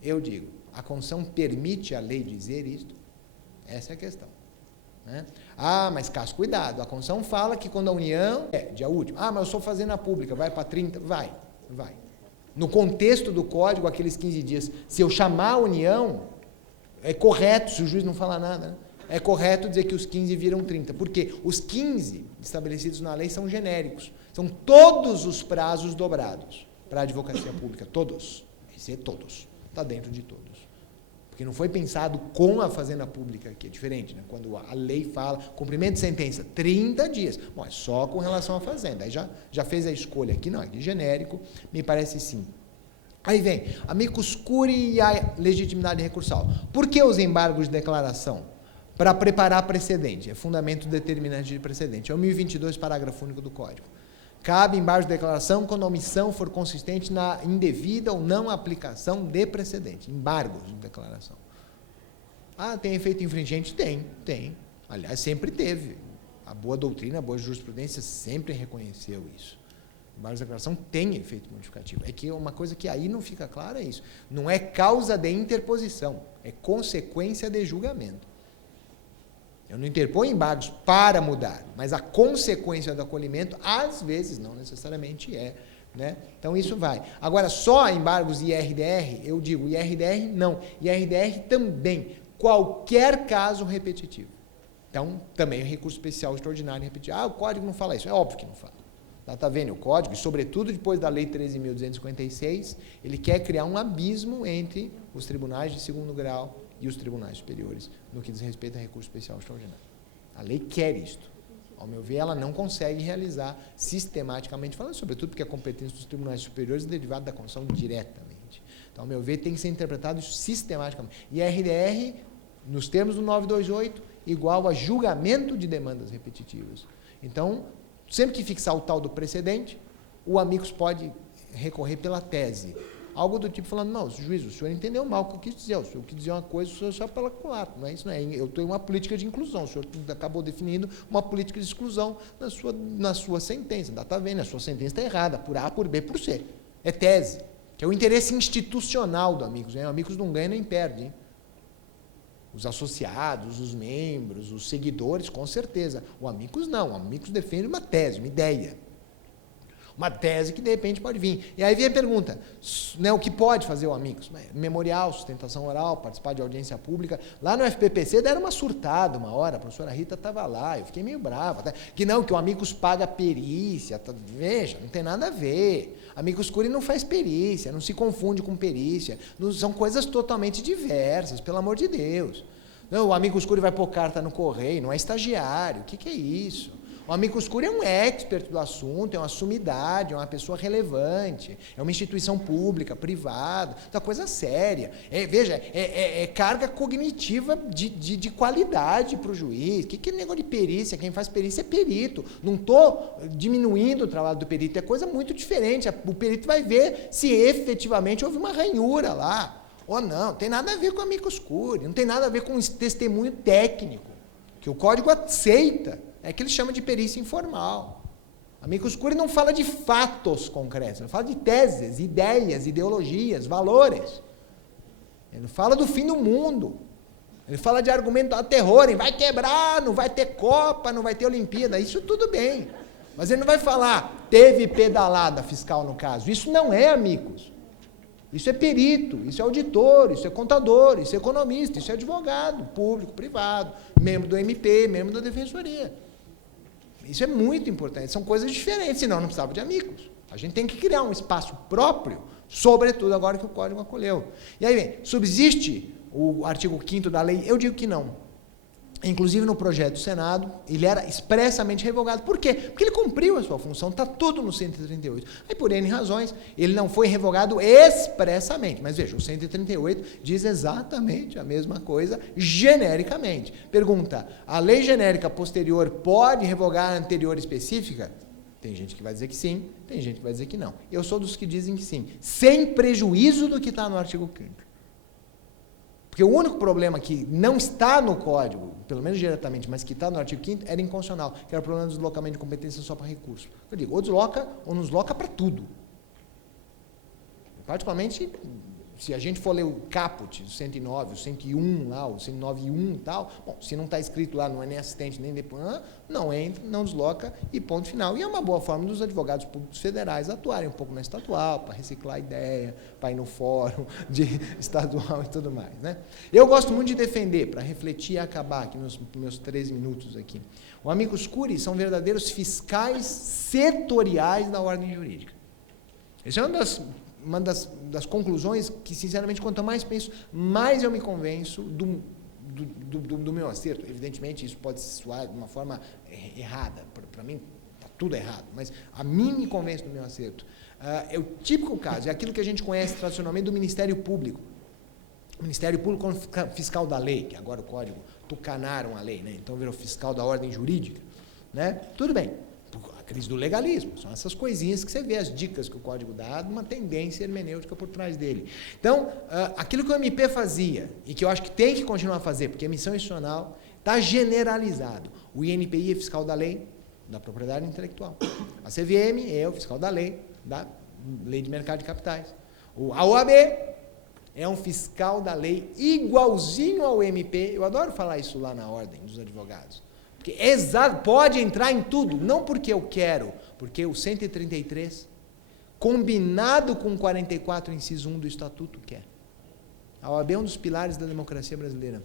Eu digo, a Constituição permite a lei dizer isto? Essa é a questão. Né? Mas caso cuidado, a Constituição fala que quando a União dia último, mas eu sou fazenda pública, vai para 30? Vai. No contexto do Código, aqueles 15 dias, se eu chamar a União, é correto, se o juiz não falar nada, né? É correto dizer que os 15 viram 30, porque os 15 estabelecidos na lei são genéricos, são todos os prazos dobrados para a advocacia pública, todos, esse é todos, está dentro de todos. Porque não foi pensado com a fazenda pública, que é diferente, né? Quando a lei fala, cumprimento de sentença, 30 dias. Bom, é só com relação à fazenda. Aí já fez a escolha aqui, não, é de genérico, me parece sim. Aí vem, amicus curiae e a legitimidade recursal. Por que os embargos de declaração? Para preparar precedente, é fundamento determinante de precedente. É o 1022, parágrafo único do Código. Cabe embargo de declaração quando a omissão for consistente na indevida ou não aplicação de precedente. Embargos de declaração. Tem efeito infringente? Tem. Aliás, sempre teve. A boa doutrina, a boa jurisprudência sempre reconheceu isso. Embargos de declaração tem efeito modificativo. É que uma coisa que aí não fica clara é isso. Não é causa de interposição, é consequência de julgamento. Eu não interponho embargos para mudar, mas a consequência do acolhimento, às vezes, não necessariamente é. Né? Então, isso vai. Agora, só embargos IRDR, eu digo, IRDR não. IRDR também, qualquer caso repetitivo. Então, também é recurso especial extraordinário repetitivo. O Código não fala isso. É óbvio que não fala. Está vendo? O Código, e sobretudo depois da Lei 13.256, ele quer criar um abismo entre os tribunais de segundo grau e os tribunais superiores, no que diz respeito a recurso especial extraordinário. A lei quer isto. Ao meu ver, ela não consegue realizar sistematicamente, falando sobretudo porque a competência dos tribunais superiores é derivada da Constituição diretamente. Então, ao meu ver, tem que ser interpretado isso sistematicamente. E a RDR, nos termos do 928, igual a julgamento de demandas repetitivas. Então, sempre que fixar o tal do precedente, o amicus pode recorrer pela tese. Algo do tipo falando, não, juiz, o senhor entendeu mal o que eu quis dizer, o senhor quis dizer uma coisa, o senhor só pela colar, não é isso, não é? Eu tenho uma política de inclusão, o senhor acabou definindo uma política de exclusão na sua sentença, está vendo, a sua sentença está errada, por A, por B, por C. É tese, que é o interesse institucional do amicus, né? O amicus não ganha nem perde, hein? Os associados, os membros, os seguidores, com certeza. O amicus não, o amicus defende uma tese, uma ideia. Uma tese que, de repente, pode vir. E aí vem a pergunta, né, o que pode fazer o Amicus? Memorial, sustentação oral, participar de audiência pública. Lá no FPPC deram uma surtada uma hora, a professora Rita estava lá, eu fiquei meio bravo. Até, que o Amicus paga perícia. Veja, não tem nada a ver. Amicus Curiae não faz perícia, não se confunde com perícia. Não, são coisas totalmente diversas, pelo amor de Deus. Não, o Amicus Curiae vai pôr carta no correio, não é estagiário. O que é isso? O Amicus Curiae é um expert do assunto, é uma sumidade, é uma pessoa relevante, é uma instituição pública, privada, é uma coisa séria. Veja, é carga cognitiva de qualidade para o juiz. O que é negócio de perícia? Quem faz perícia é perito. Não estou diminuindo o trabalho do perito, é coisa muito diferente. O perito vai ver se efetivamente houve uma ranhura lá. Ou não tem nada a ver com Amicus Curiae, não tem nada a ver com esse testemunho técnico, que o código aceita. É que ele chama de perícia informal. Amicus Curiae não fala de fatos concretos, ele fala de teses, ideias, ideologias, valores. Ele não fala do fim do mundo. Ele fala de argumento a terror, vai quebrar, não vai ter Copa, não vai ter Olimpíada, isso tudo bem. Mas ele não vai falar, teve pedalada fiscal no caso. Isso não é Amicus. Isso é perito, isso é auditor, isso é contador, isso é economista, isso é advogado, público, privado, membro do MP, membro da Defensoria. Isso é muito importante, são coisas diferentes, senão não precisava de Amicus. A gente tem que criar um espaço próprio, sobretudo agora que o Código acolheu. E aí vem, subsiste o artigo 5º da lei? Eu digo que não. Inclusive no projeto do Senado, ele era expressamente revogado. Por quê? Porque ele cumpriu a sua função, está tudo no 138. Aí, por N razões, ele não foi revogado expressamente. Mas veja, o 138 diz exatamente a mesma coisa, genericamente. Pergunta, a lei genérica posterior pode revogar a anterior específica? Tem gente que vai dizer que sim, tem gente que vai dizer que não. Eu sou dos que dizem que sim, sem prejuízo do que está no artigo 5º. Porque o único problema que não está no Código, pelo menos diretamente, mas que está no artigo 5º, era inconstitucional, que era o problema do deslocamento de competência só para recurso. Eu digo, ou desloca, ou nos desloca para tudo. Particularmente, se a gente for ler o caput, o 109, o 101 lá, o 109.1 e tal, bom, se não está escrito lá, não é nem assistente, nem depois, não entra, não desloca e ponto final. E é uma boa forma dos advogados públicos federais atuarem um pouco na estadual, para reciclar a ideia, para ir no fórum de estadual e tudo mais, né? Eu gosto muito de defender, para refletir e acabar aqui nos meus 13 minutos aqui. O Amicus Curiae são verdadeiros fiscais setoriais da ordem jurídica. Essa é uma das conclusões que, sinceramente, quanto mais penso, mais eu me convenço do meu acerto. Evidentemente, isso pode soar de uma forma errada. Para mim, está tudo errado. Mas a mim me convence do meu acerto. É o típico caso, é aquilo que a gente conhece tradicionalmente do Ministério Público. O Ministério Público como fiscal da lei, que agora o Código tucanaram a lei, né? Então virou fiscal da ordem jurídica. Né? Tudo bem. A crise do legalismo, são essas coisinhas que você vê, as dicas que o Código dá, uma tendência hermenêutica por trás dele. Então, aquilo que o MP fazia, e que eu acho que tem que continuar a fazer, porque a missão institucional está generalizado. O INPI é fiscal da lei, da propriedade intelectual. A CVM é o fiscal da lei de mercado de capitais. A OAB é um fiscal da lei igualzinho ao MP. Eu adoro falar isso lá na ordem dos advogados. Porque pode entrar em tudo, não porque eu quero, porque o 133, combinado com o 44, inciso 1 do Estatuto, quer. A OAB é um dos pilares da democracia brasileira.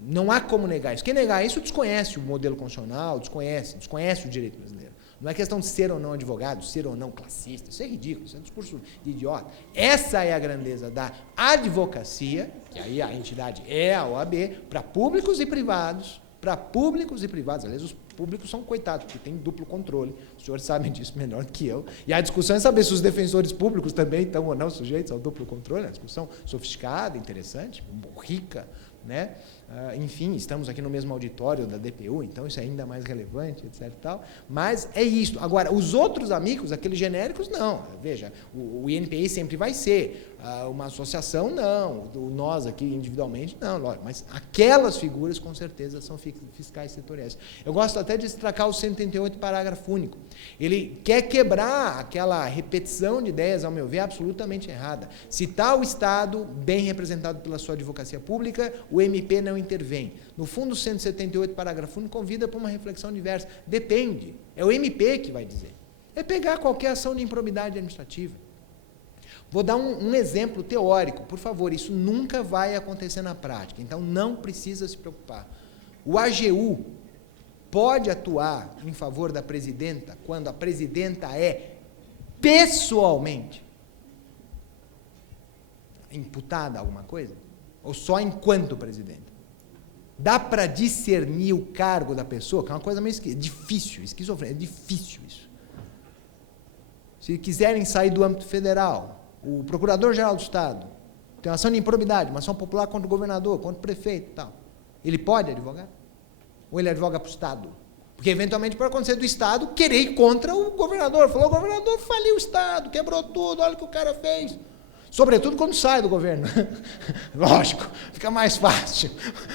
Não há como negar isso. Quem negar isso desconhece o modelo constitucional, desconhece o direito brasileiro. Não é questão de ser ou não advogado, ser ou não classista. Isso é ridículo, isso é um discurso de idiota. Essa é a grandeza da advocacia, que aí a entidade é a OAB, para públicos e privados. Aliás, os públicos são coitados, porque tem duplo controle. Os senhores sabem disso melhor do que eu. E a discussão é saber se os defensores públicos também estão ou não sujeitos ao duplo controle. É uma discussão sofisticada, interessante, rica, né? Enfim, estamos aqui no mesmo auditório da DPU, então isso é ainda mais relevante, etc. e tal. Mas é isso. Agora, os outros amigos, aqueles genéricos, não. Veja, o INPI sempre vai ser. Uma associação, não. Nós aqui, individualmente, não. Lógico, mas aquelas figuras, com certeza, são fiscais setoriais. Eu gosto até de destacar o 138, parágrafo único. Ele quer quebrar aquela repetição de ideias, ao meu ver, absolutamente errada. Se está o Estado bem representado pela sua advocacia pública, o MP não intervém. No fundo, o 178, parágrafo único, convida para uma reflexão diversa. Depende. É o MP que vai dizer. É pegar qualquer ação de improbidade administrativa. Vou dar um exemplo teórico, por favor, isso nunca vai acontecer na prática, então não precisa se preocupar. O AGU pode atuar em favor da presidenta quando a presidenta é pessoalmente imputada a alguma coisa? Ou só enquanto presidenta? Dá para discernir o cargo da pessoa, que é uma coisa meio difícil, esquizofrenia, é difícil isso. Se quiserem sair do âmbito federal, o Procurador-Geral do Estado tem uma ação de improbidade, uma ação popular contra o governador, contra o prefeito e tal. Ele pode advogar? Ou ele advoga para o Estado? Porque, eventualmente, pode acontecer do Estado querer ir contra o governador. Falou, o governador faliu o Estado, quebrou tudo, olha o que o cara fez. Sobretudo quando sai do governo. Lógico, fica mais fácil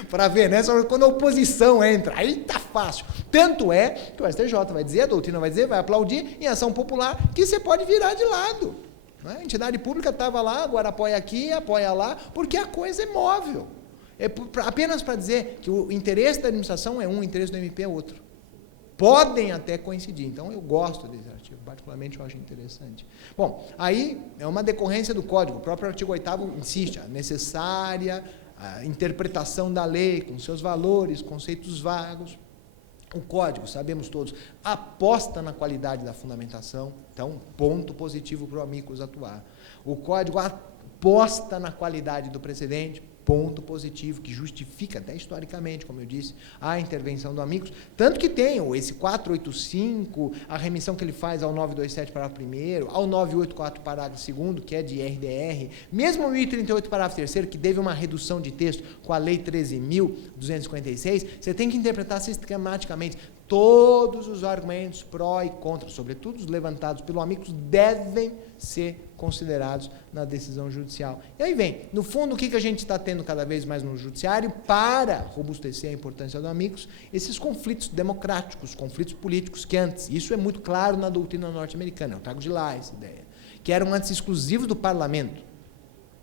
para ver, né? Só quando a oposição entra, aí tá fácil. Tanto é que o STJ vai dizer, a doutrina vai dizer, vai aplaudir, em ação popular, que você pode virar de lado. A entidade pública estava lá, agora apoia aqui, apoia lá, porque a coisa é móvel. É apenas para dizer que o interesse da administração é um, o interesse do MP é outro. Podem até coincidir. Então, eu gosto desse artigo, particularmente eu acho interessante. Bom, aí é uma decorrência do Código. O próprio artigo 8º insiste, a necessária a interpretação da lei, com seus valores, conceitos vagos. O Código, sabemos todos, aposta na qualidade da fundamentação, então, ponto positivo para o amicus atuar. O Código aposta na qualidade do precedente, ponto positivo, que justifica, até historicamente, como eu disse, a intervenção do amicus, tanto que tem esse 485, a remissão que ele faz ao 927, parágrafo 1º, ao 984, parágrafo 2º, que é de RDR, mesmo o 1038, parágrafo 3º, que teve uma redução de texto com a Lei 13.256, você tem que interpretar sistematicamente. Todos os argumentos pró e contra, sobretudo os levantados pelo amicus, devem ser considerados na decisão judicial. E aí vem, no fundo, o que a gente está tendo cada vez mais no judiciário para robustecer a importância do amicus? Esses conflitos democráticos, conflitos políticos que antes, isso é muito claro na doutrina norte-americana, eu trago de lá essa ideia, que eram antes exclusivos do parlamento,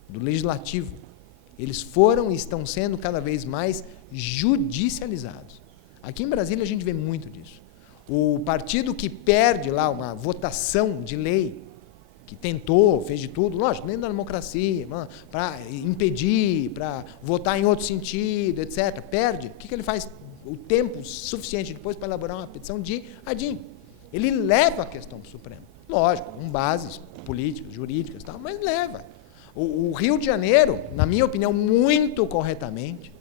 do legislativo. Eles foram e estão sendo cada vez mais judicializados. Aqui em Brasília a gente vê muito disso. O partido que perde lá uma votação de lei, que tentou, fez de tudo, lógico, dentro da democracia, para impedir, para votar em outro sentido, etc., perde, o que ele faz? O tempo suficiente depois para elaborar uma petição de ADIM. Ele leva a questão para o Supremo. Lógico, com bases políticas, jurídicas, tal, mas leva. O Rio de Janeiro, na minha opinião, muito corretamente,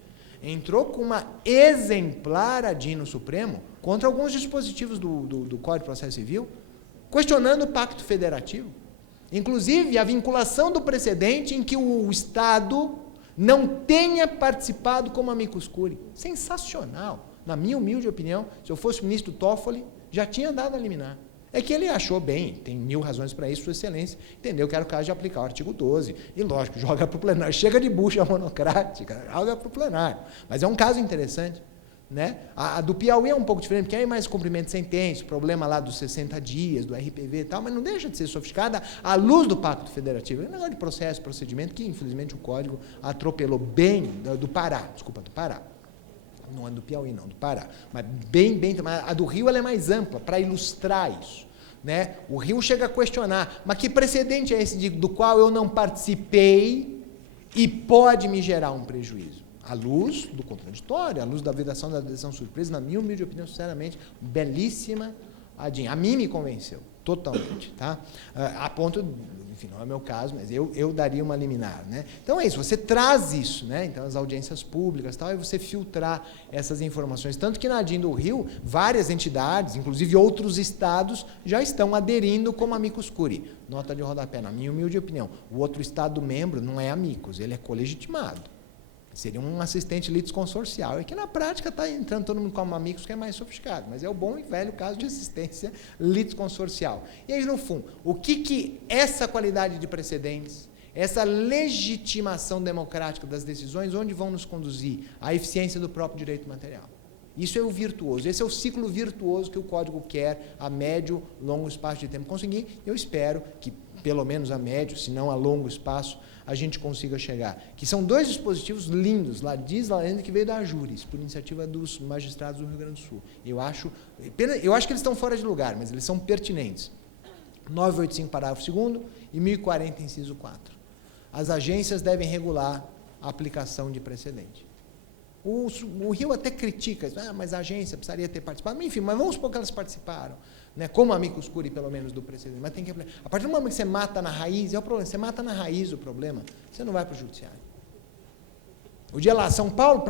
entrou com uma exemplar ADIM no Supremo contra alguns dispositivos do Código de Processo Civil, questionando o pacto federativo. Inclusive, a vinculação do precedente em que o Estado não tenha participado como amicus curiae. Sensacional. Na minha humilde opinião, se eu fosse o ministro Toffoli, já tinha dado a liminar. É que ele achou bem, tem 1000 razões para isso, Sua Excelência, entendeu que era o caso de aplicar o artigo 12, e lógico, joga para o plenário, chega de bucha monocrática, joga para o plenário. Mas é um caso interessante, né? A do Piauí é um pouco diferente, porque aí é mais cumprimento de sentença, o problema lá dos 60 dias, do RPV e tal, mas não deixa de ser sofisticada à luz do Pacto Federativo. É um negócio de processo, procedimento, que infelizmente o Código atropelou bem, do Pará. Não é do Piauí, não, do Pará. Mas a do Rio ela é mais ampla, para ilustrar isso. Né? O Rio chega a questionar, mas que precedente é esse do qual eu não participei e pode me gerar um prejuízo? À luz do contraditório, à luz da vedação da decisão surpresa, na minha humilde opinião, sinceramente, belíssima ADIM. A mim me convenceu, totalmente. Tá? A ponto, enfim, não é o meu caso, mas eu daria uma liminar. Né? Então é isso, você traz isso, né? Então as audiências públicas, tal, e você filtrar essas informações. Tanto que na ADIM do Rio, várias entidades, inclusive outros estados, já estão aderindo como amicus curiae. Nota de rodapé, na minha humilde opinião. O outro estado membro não é amicus, ele é colegitimado. Seria um assistente litisconsorcial. É que na prática está entrando todo mundo como amigos, que é mais sofisticado, mas é o bom e velho caso de assistência litisconsorcial. E aí, no fundo, o que essa qualidade de precedentes, essa legitimação democrática das decisões, onde vão nos conduzir? A eficiência do próprio direito material. Isso é o virtuoso, esse é o ciclo virtuoso que o Código quer a médio, longo espaço de tempo conseguir. Eu espero que, pelo menos a médio, se não a longo espaço, a gente consiga chegar. Que são 2 dispositivos lindos, lá diz lá ainda que veio da Ajures, por iniciativa dos magistrados do Rio Grande do Sul. Eu acho que eles estão fora de lugar, mas eles são pertinentes. 985, parágrafo 2º, e 1040, inciso 4. As agências devem regular a aplicação de precedente. O Rio até critica, mas a agência precisaria ter participado. Enfim, mas vamos supor que elas participaram, né, como amicus curiae, pelo menos, do precedente. Mas tem que aplicar. A partir do momento que você mata na raiz, é o problema. Você mata na raiz o problema, você não vai para o judiciário. O dia lá, São Paulo,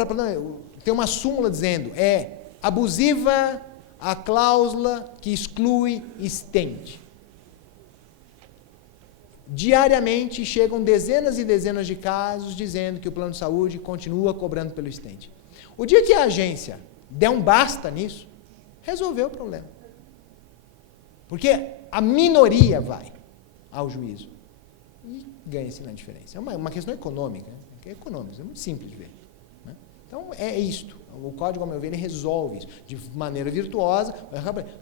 tem uma súmula dizendo, é abusiva a cláusula que exclui estende. Diariamente chegam dezenas e dezenas de casos dizendo que o plano de saúde continua cobrando pelo estende. O dia que a agência der um basta nisso, resolveu o problema. Porque a minoria vai ao juízo e ganha-se na diferença. É uma questão econômica, é muito simples de ver. Né? Então, é isto. O código, ao meu ver, ele resolve isso de maneira virtuosa,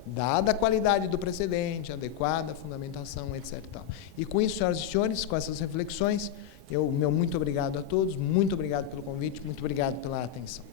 dada a qualidade do precedente, adequada a fundamentação, etc. E tal. E com isso, senhoras e senhores, com essas reflexões, meu muito obrigado a todos, muito obrigado pelo convite, muito obrigado pela atenção.